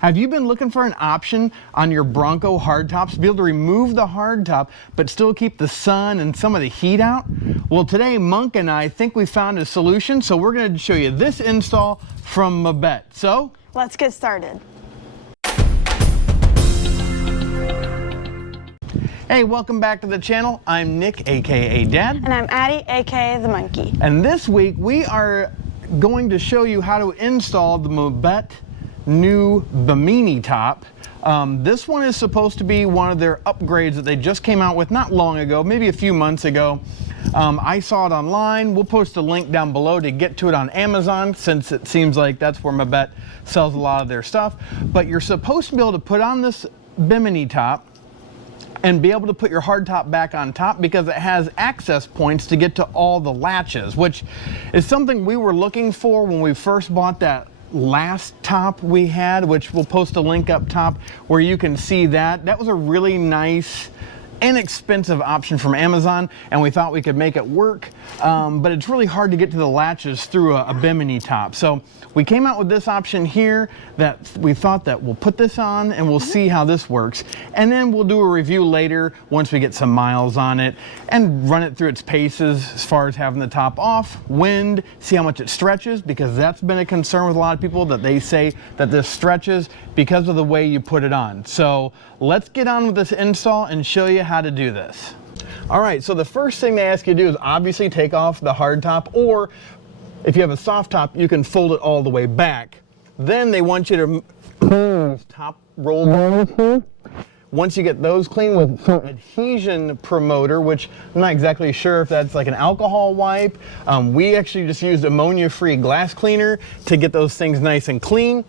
Have you been looking for an option on your Bronco hardtops to be able to remove the hardtop but still keep the sun and some of the heat out? Well, today Monk and I think we found a solution, so we're going to show you this install from Mabett. So let's get started. Hey, welcome back to the channel. I'm Nick, aka Dad. And I'm Addie, aka the Monkey. And this week we are going to show you how to install the Mabett new Bimini top. This one is supposed to be one of their upgrades that they just came out with not long ago, maybe a few months ago. I saw it online. We'll post a link down below to get to it on Amazon, since it seems like that's where Mabett sells a lot of their stuff. But you're supposed to be able to put on this Bimini top and be able to put your hardtop back on top because it has access points to get to all the latches, which is something we were looking for when we first bought that last top we had, which we'll post a link up top where you can see that. That was a really nice, inexpensive option from Amazon, and we thought we could make it work, but it's really hard to get to the latches through a Bimini top. So we came out with this option here that we thought that we'll put this on and we'll see how this works, and then we'll do a review later once we get some miles on it and run it through its paces as far as having the top off, wind, see how much it stretches, because that's been a concern with a lot of people, that they say that this stretches because of the way you put it on. So let's get on with this install and show you how to do this. All right, so the first thing they ask you to do is obviously take off the hard top, or if you have a soft top, you can fold it all the way back. Then they want you to clean these top roll bars here. Once you get those clean with some adhesion promoter, which I'm not exactly sure if that's like an alcohol wipe. We actually just used ammonia-free glass cleaner to get those things nice and clean.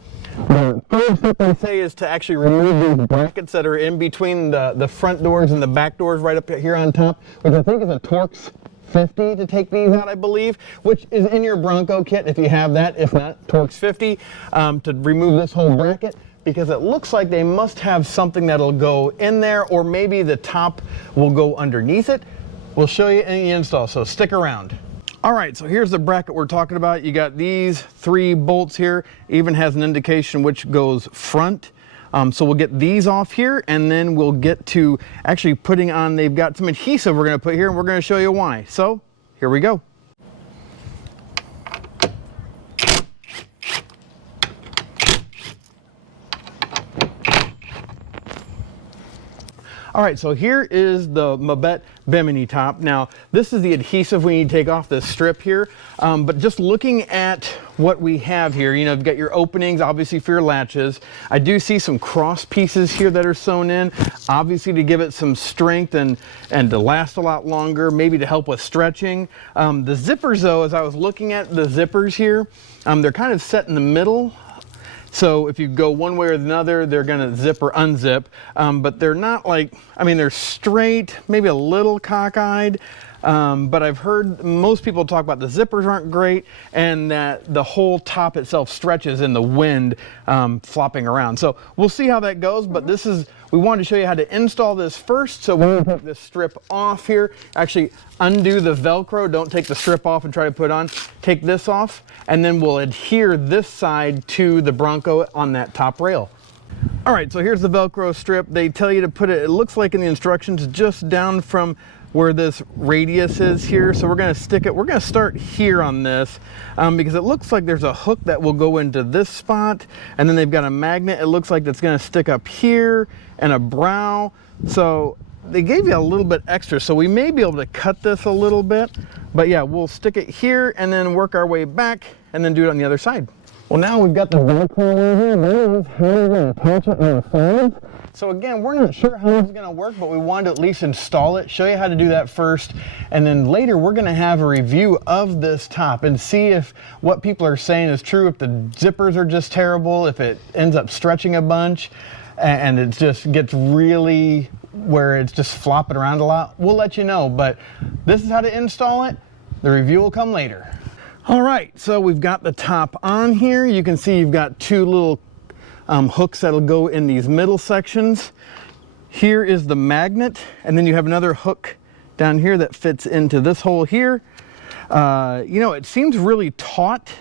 The third step they say is to actually remove these brackets that are in between the front doors and the back doors right up here on top, which I think is a Torx 50 to take these out, I believe, which is in your Bronco kit if you have that. If not, Torx 50 to remove this whole bracket, because it looks like they must have something that'll go in there, or maybe the top will go underneath it. We'll show you in the install, so stick around. All right, so here's the bracket we're talking about. You got these 3 bolts here, even has an indication which goes front. So we'll get these off here, and then we'll get to actually putting on, they've got some adhesive we're gonna put here, and we're gonna show you why. So here we go. All right, so here is the Mabett Bimini top. Now, this is the adhesive we need to take off this strip here. But just looking at what we have here, you know, you've got your openings, obviously, for your latches. I do see some cross pieces here that are sewn in, obviously to give it some strength and to last a lot longer, maybe to help with stretching. The zippers, though, as I was looking at the zippers here, they're kind of set in the middle. So if you go one way or another, they're gonna zip or unzip, but they're not like, I mean, they're straight, maybe a little cockeyed, but I've heard most people talk about the zippers aren't great, and that the whole top itself stretches in the wind, flopping around. So we'll see how that goes, but this is, we wanted to show you how to install this first. So we're gonna take this strip off here, actually undo the Velcro, don't take the strip off and try to put it on, take this off, and then we'll adhere this side to the Bronco on that top rail. All right, so here's the Velcro strip. They tell you to put it, it looks like in the instructions, just down from where this radius is here. So we're gonna stick it, we're gonna start here on this, because it looks like there's a hook that will go into this spot, and then they've got a magnet, it looks like that's gonna stick up here, and a brow. So they gave you a little bit extra, so we may be able to cut this a little bit, but yeah, we'll stick it here and then work our way back and then do it on the other side. Well, now we've got the Velcro in here. Now how we're going to attach it on the sides. So again, we're not sure how it's going to work, but we wanted to at least install it, show you how to do that first, and then later we're going to have a review of this top and see if what people are saying is true, if the zippers are just terrible, if it ends up stretching a bunch, and it just gets really where it's just flopping around a lot. We'll let you know, but this is how to install it. The review will come later. All right, so we've got the top on here. You can see you've got 2 little hooks that'll go in these middle sections. Here is the magnet, and then you have another hook down here that fits into this hole here. You know, it seems really taut.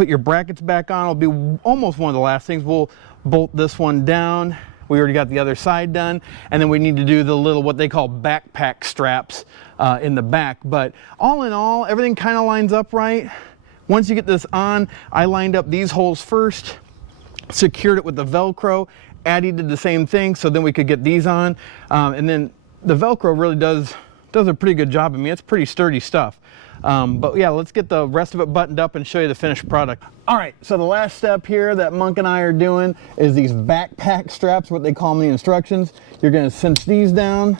put your brackets back on. It'll be almost one of the last things. We'll bolt this one down. We already got the other side done, and then we need to do the little, what they call backpack straps in the back. But all in all, everything kind of lines up right. Once you get this on, I lined up these holes first, secured it with the Velcro. Addie did the same thing, so then we could get these on. And then the Velcro really does a pretty good job. I mean, it's pretty sturdy stuff. But yeah, let's get the rest of it buttoned up and show you the finished product. All right, so the last step here that Monk and I are doing is these backpack straps, what they call them in the instructions. You're gonna cinch these down,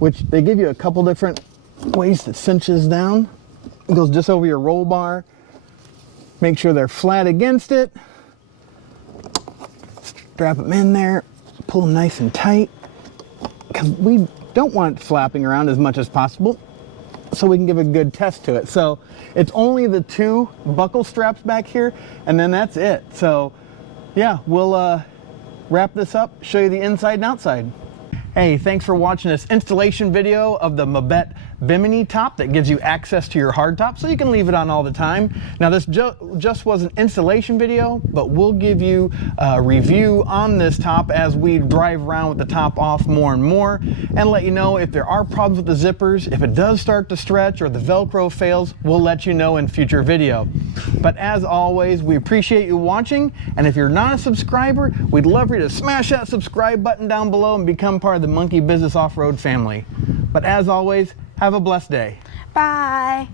which they give you a couple different ways to cinch this down. It goes just over your roll bar. Make sure they're flat against it. Strap them in there, pull them nice and tight, because we don't want it flapping around as much as possible, so we can give a good test to it. So it's only the 2 buckle straps back here, and then that's it. So yeah, we'll wrap this up, show you the inside and outside. Hey, thanks for watching this installation video of the Mabett Bimini top that gives you access to your hardtop so you can leave it on all the time. Now this just was an installation video, but we'll give you a review on this top as we drive around with the top off more and more, and let you know if there are problems with the zippers. If it does start to stretch or the Velcro fails, we'll let you know in future video. But as always, we appreciate you watching, and if you're not a subscriber, we'd love for you to smash that subscribe button down below and become part of the Monkey Business Off-Road family. But as always, have a blessed day. Bye.